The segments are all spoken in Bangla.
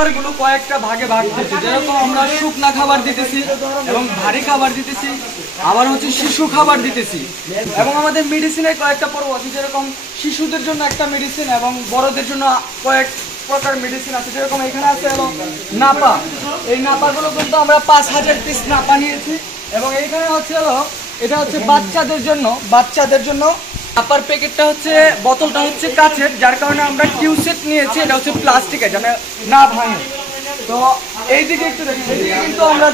খাবারগুলো কয়েকটা ভাগে ভাগ দিতেছি, যেরকম আমরা শুকনা খাবার দিতেছি এবং ভারী খাবার দিতেছি, আবার হচ্ছে শিশু খাবার দিতেছি এবং আমাদের মেডিসিনের কয়েকটা পর্ব আছে, যেরকম শিশুদের জন্য একটা মেডিসিন এবং বড়দের জন্য কয়েক প্রকার মেডিসিন আছে। যেরকম এখানে আছে হলো নাপা, এই নাপাগুলো কিন্তু আমরা 5000 পিস নাপা নিয়েছি এবং এইখানে হচ্ছে হলো এটা হচ্ছে বাচ্চাদের জন্য নাপার প্যাকেটটা হচ্ছে বোতলটা হচ্ছে কাচের, যার কারণে আমরা কিউসেট নিয়েছি, এটা হচ্ছে প্লাস্টিকের যেন না ভাঙে। তো এইদিকে একটু দেখি, এইদিকে কিন্তু আমরা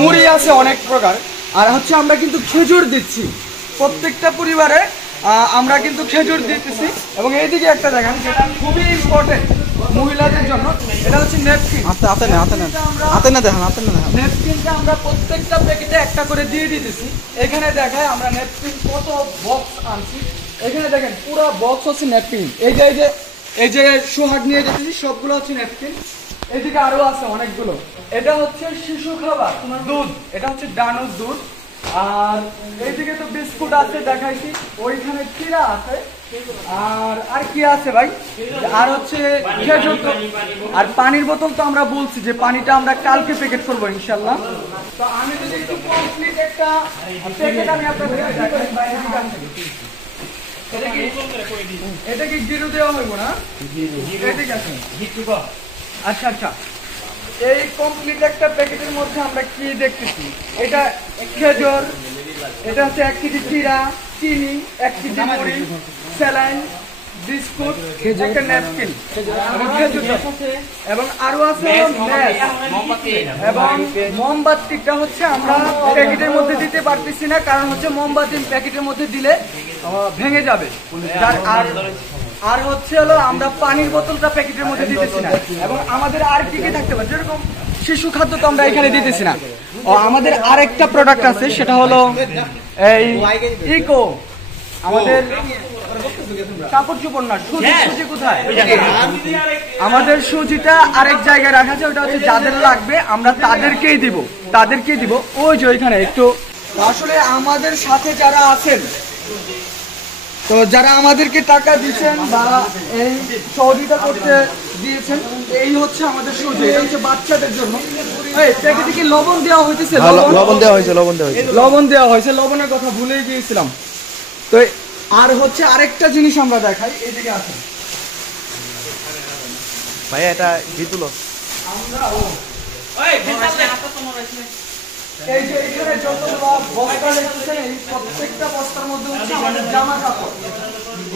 মুড়ি আছে অনেক প্রকার, আর হচ্ছে আমরা কিন্তু খেজুর দিচ্ছি প্রত্যেকটা পরিবারে, আমরা কিন্তু খেজুর দিতেছি। এবং এইদিকে একটা দেখেন যেটা খুবই ইম্পর্টেন্ট মহিলাদের জন্য, এটা হচ্ছে নেপকিন। নেপকিনটা আমরা প্রত্যেকটা প্যাকেটে একটা করে দিয়ে দিতেছি। এখানে দেখায় আমরা নেপকিন কত বক্স আনছি, এখানে দেখেন পুরো বক্স হচ্ছে নেপকিন। এই যে সোহাগ নিয়ে যেতেছি সবগুলো হচ্ছে নেপকিন। এইদিকে আরো আছে অনেকগুলো। এটা হচ্ছে শিশু খাবার দুধ, এটা হচ্ছে ডানুর দুধ। আর এইদিকে তো বিস্কুট আছে দেখাইছি, ওইখানে চিড়া আছে, আর কি আছে ভাই, আর হচ্ছে খেজুর, আর পানির বোতল তো আমরা বলছি যে পানিটা আমরা কালকে প্যাকেট করবো ইনশাল্লাহ। তো আমি যদি একটু কমপ্লিট একটা প্যাকেট আমি আপনাদের এটা কি জিরো দেওয়া হইব না? আচ্ছা আচ্ছা, এই কমপ্লিট একটা প্যাকেটের মধ্যে আমরা কি দেখতেছি, এটা খেজুর, এটা হচ্ছে 1 কেজি চিড়া, চিনি, 1 কেজি মুড়ি, স্যালাইন, বিস্কুট, একটা ন্যাপকিন এবং আরো আছে এবং মোমবাতিটা হচ্ছে আমরা প্যাকেটের মধ্যে দিতে পারতেছি না, কারণ হচ্ছে মোমবাতি প্যাকেটের মধ্যে দিলে ভেঙে যাবে। আর হচ্ছে হলো আমরা পানির বোতলটা প্যাকেটের মধ্যে দিতেছি না। এবং আমাদের আর কি কি থাকতে পারে, যেরকম শিশু খাদ্য তো আমরা এখানে দিতেছি না। আমাদের আরেকটা প্রোডাক্ট আছে, সেটা হলো এই ইকো, আমাদের কাপড় চোপড় না, সুজি কোথায়, আমাদের সুজিটা আরেক জায়গায় রাখা আছে, ওটা হচ্ছে যাদের লাগবে আমরা তাদেরকেই দিব। ওই যে ওইখানে একটু আসলে আমাদের সাথে যারা আছেন, তো যারা আমাদেরকে টাকা দিচ্ছেন বা এই সহযোগিতা করতে দিয়েছেন, এই হচ্ছে আমাদের সুজি, এটা হচ্ছে বাচ্চাদের জন্য। প্যাকেটে কি লবণ দেওয়া হইতেছে? লবণ দেওয়া হয়েছে, লবণের কথা ভুলেই গিয়েছিলাম। তো আর হচ্ছে আরেকটা জিনিস আমরা দেখাই, এইদিকে আছে ভাই, এটা জিতুলো আমরা এই যে এখানে যতগুলো বস্তা দেখতেছেন, এই প্রত্যেকটা বস্তার মধ্যে হচ্ছে আমাদের জামা কাপড়।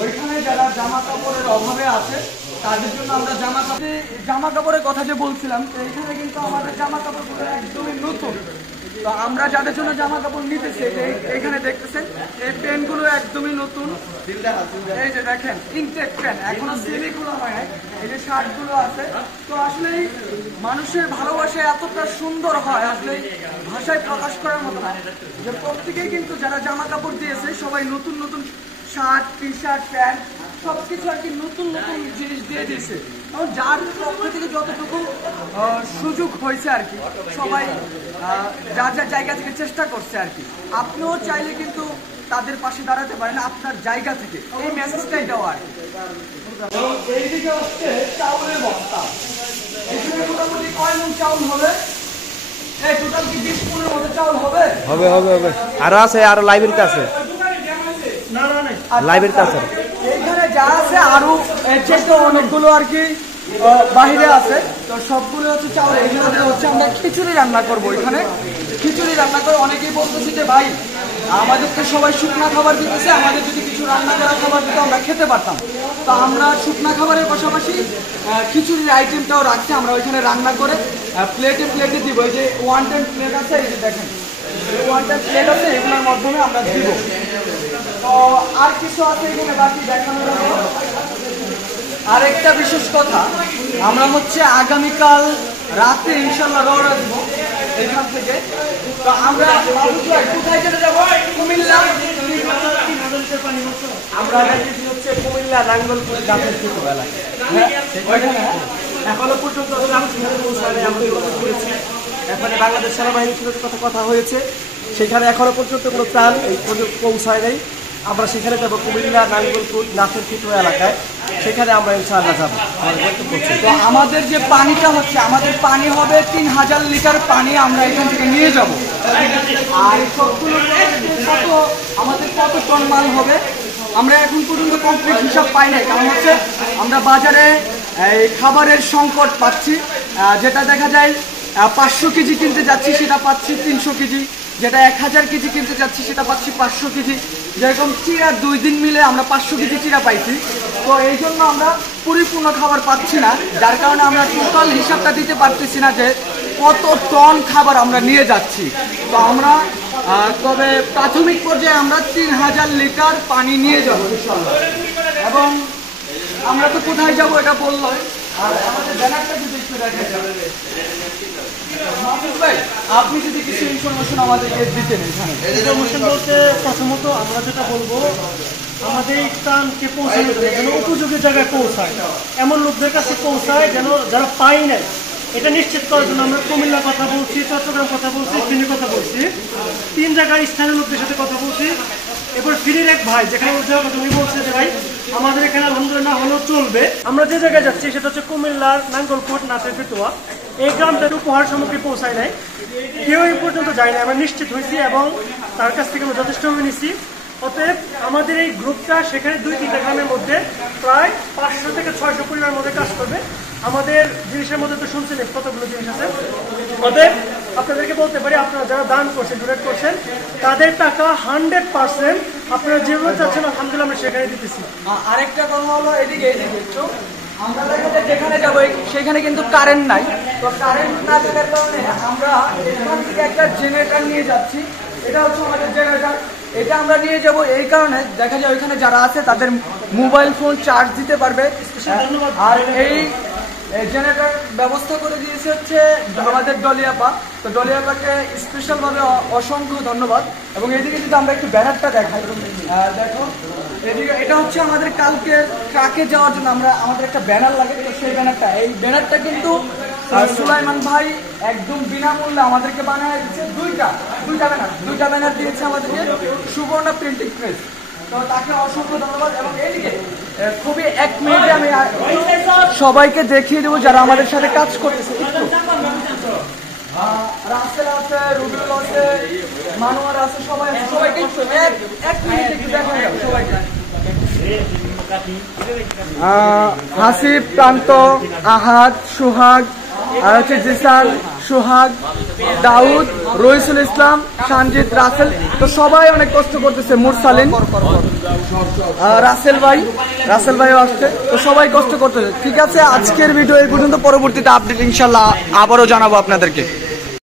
ওইখানে যারা জামা কাপড়ের অভাবে আছে তাদের জন্য আমরা জামা কাপড়ের কথা যে বলছিলাম, এইখানে কিন্তু আমাদের জামা কাপড়গুলো একদমই নতুন। তো আমরা যাদের জন্য জামা কাপড় নিতেছি, এখানে দেখতেছেন এই প্যান্টগুলো একদমই নতুন। এই যে দেখেন ইনটেক প্যান্ট, এখনো সিলিগুলো হয় নাই, এই যে শার্টগুলো আছে। তো আসলে মানুষের ভালোবাসা এতটা সুন্দর হয়, আসলে ভাষায় প্রকাশ করার মতো না, যে প্রত্যেকেই কিন্তু যারা জামা কাপড় দিয়েছে সবাই নতুন নতুন শার্ট, টি শার্ট, প্যান্ট সবকিছু আর কি নতুন নতুন জিনিস দিয়ে দিয়েছে। এবং যার পক্ষ থেকে যতটুকু সুযোগ হয়েছে আর কি, সবাই যার যার জায়গা থেকে চেষ্টা করছে আর কি। আপনিও চাইলে কিন্তু তাদের পাশে দাঁড়াতে পারেন আপনার জায়গা থেকে, এই মেসেজটাই দেওয়া আর কি। এইদিকে হচ্ছে চাউলের বস্তা, এখানে মোটামুটি কয় মণ চাউল হবে? এই টোটাল কি 20 মণের মতো চাউল হবে? হবে। আরো আছে, আরো লাইব্রেরিতে আছে, লাইব্রেরিতে আছে। এইখানে যা আছে আরো এর চেয়ে অনেকগুলো আর কি বাহিরে আছে। তো সবগুলো হচ্ছে চাউল। এখানে হচ্ছে আমরা খিচুড়ি রান্না করবো, এখানে খিচুড়ি রান্না করে অনেকেই বলতেছি যে ভাই আমাদের তো সবাই শুকনা খাবার দিতেছে, আমাদের যদি কিছু রান্না করা খাবার দিতে আমরা খেতে পারতাম। তো আমরা শুকনা খাবারের পাশাপাশি খিচুড়ির আইটেমটাও রাখছি, আমরা ওইখানে রান্না করে প্লেটে দিব। এই যে 110 প্লেট আছে, এই যে দেখেন 110 প্লেট আছে, এগুলোর মাধ্যমে আমরা দিব। তো আর কিছু আছে এখানে বাকি দেখানোর জন্য। আরেকটা বিশেষ কথা, আমরা হচ্ছে আগামীকাল রাতে ইনশাল্লাহ রওনা দিব এখান থেকে। তো আমরা কোথায় চলে যাবো? কুমিল্লা। আমরা হচ্ছে কুমিল্লা নাঙ্গলপুর জাতীয় ছোটবেলা, এখনো পর্যন্ত এখানে বাংলাদেশ সেনাবাহিনীর সাথে কথা হয়েছে, সেখানে এখনো পর্যন্ত কোনো ত্রাণ পৌঁছায় নাই। আমরা সেখানে যাবো কুমিল্লা নাঙ্গলপুর নাচের ক্ষেত্র এলাকায়। সেখানে আমরা ইনশাআল্লাহ যাবো। তো আমাদের যে পানিটা হচ্ছে, আমাদের পানি হবে 3000 লিটার পানি আমরা এখান থেকে নিয়ে যাব। আর সবগুলো কত আমাদের কত টন মাল হবে আমরা এখন পর্যন্ত কমপ্লিট হিসাব পাই নাই, কারণ হচ্ছে আমরা বাজারে এই খাবারের সংকট পাচ্ছি। যেটা দেখা যায় 500 কেজি কিনতে যাচ্ছি সেটা পাচ্ছি 300 কেজি, যেটা 1000 কেজি কিনতে যাচ্ছি সেটা পাচ্ছি 500 কেজি। যেরকম চিরা 2 দিন মিলে আমরা 500 কেজি চিরা পাইছি। তো এই জন্য আমরা পরিপূর্ণ খাবার পাচ্ছি না, যার কারণে আমরা টোটাল হিসাবটা দিতে পারতেছি না যে কত টন খাবার আমরা নিয়ে যাচ্ছি। তো আমরা তবে প্রাথমিক পর্যায়ে আমরা 3000 লিটার পানি নিয়ে যাব ইনশাআল্লাহ। এবং আমরা তো কোথায় যাব এটা বললো, আর আমাদের ব্যানারটা যদি একটু দেখা যাবে। মাহফুজ ভাই, আপনি যদি কিছু ইনফরমেশন আমাদেরকে দিতেন এখানে। ইনফরমেশন বলতে প্রথমত আমরা যেটা বলবো, আমাদের এই ত্রাণকে পৌঁছানো যেন উপযোগী জায়গায় পৌঁছায়, এমন লোকদের কাছে পৌঁছায় যেন যারা পাই নাই। এটা নিশ্চিত করার জন্য আমরা কুমিল্লার কথা বলছি, চট্টগ্রাম কথা বলছি, ফেনীর কথা বলছি, 3 জায়গায় স্থানীয় লোকদের সাথে কথা বলছি। এবার ফিরের এক ভাই যেখানে উনি বলছে যে ভাই আমাদের এখানে আলহামদুলিল্লাহ হলেও চলবে। আমরা যে জায়গায় যাচ্ছি সেটা হচ্ছে কুমিল্লার নাঙ্গলকোট নাচের ফেতুয়া। এই গ্রামটার উপহার সামগ্রী পৌঁছায় নাই, কেউ এই পর্যন্ত যায় না, আমরা নিশ্চিত হয়েছি এবং তার কাছ থেকে আমরা যথেষ্টভাবে নিছি। অতএব আমাদের এই গ্রুপটা সেখানে 2-3টা গ্রামের মধ্যে প্রায় 500 থেকে 600 পরিবারের মধ্যে কাজ করবে। আমাদের জিনিসের মধ্যে তো শুনছেন কতগুলো জিনিস আছে। অতএব আপনাদেরকে বলতে পারি, আপনারা যারা দান করছেন, ডোনেট করছেন, তাদের টাকা 100% আপনারা যেভাবে চাচ্ছেন আলহামদুলিল্লাহ আমরা সেখানে দিতেছি। আরেকটা কথা হলো, এদিকে একটু আমরা যেখানে যাবো সেখানে কিন্তু কারেন্ট নাই। তো কারেন্ট না থাকার কারণে আমরা এখান থেকে একটা জেনারেটর নিয়ে যাচ্ছি। এটা হচ্ছে আমাদের জেনারেটর, এটা আমরা নিয়ে যাব। এই কারণে দেখা যায় ওইখানে যারা আছে তাদের মোবাইল ফোন চার্জ দিতে পারবে। আর এই জেনারেটর ব্যবস্থা করে দিয়েছে হচ্ছে আমাদের ডলিয়াপা। তো ডলিয়াপাকে স্পেশালভাবে অসংখ্য ধন্যবাদ। এবং এদিকে যদি আমরা একটু ব্যানারটা দেখাই, দেখো এদিকে এটা হচ্ছে আমাদের কালকে ট্রাকে যাওয়ার জন্য আমাদের একটা ব্যানার লাগে। তো সেই ব্যানারটা, এই ব্যানারটা কিন্তু সুলাইমান ভাই একদম বিনামূল্যে আমাদেরকে বানিয়ে দিচ্ছে। দুইটা ব্যানার দিয়েছে আমাদেরকে সুবর্ণা প্রিন্টিং প্রেস। তো তাকে অসংখ্য ধন্যবাদ। এবং এইদিকে খুবই 1 মিনিটে আমি সবাইকে দেখিয়ে দেবো যারা আমাদের সাথে কাজ করতেছে। একটু রাসেল আছে, রুবেল আছে, মানুয়ার আছে, সবাইকে একটু 1 মিনিটে একটু দেখা যাবে সবাইকে। হাসিব, প্রান্ত, আহাদ, সোহাগ, আর হচ্ছে জিসান, সোহাগ, দাউদ, রইসুল ইসলাম, সানজিদ, রাসেল। তো সবাই অনেক কষ্ট করতেছে। মুরসালিন, রাসেল ভাইও আসছে। তো সবাই কষ্ট করতেছে। ঠিক আছে, আজকের ভিডিও এই পর্যন্ত। পরবর্তীতে আপডেট ইনশাল্লাহ আবারও জানাবো আপনাদেরকে।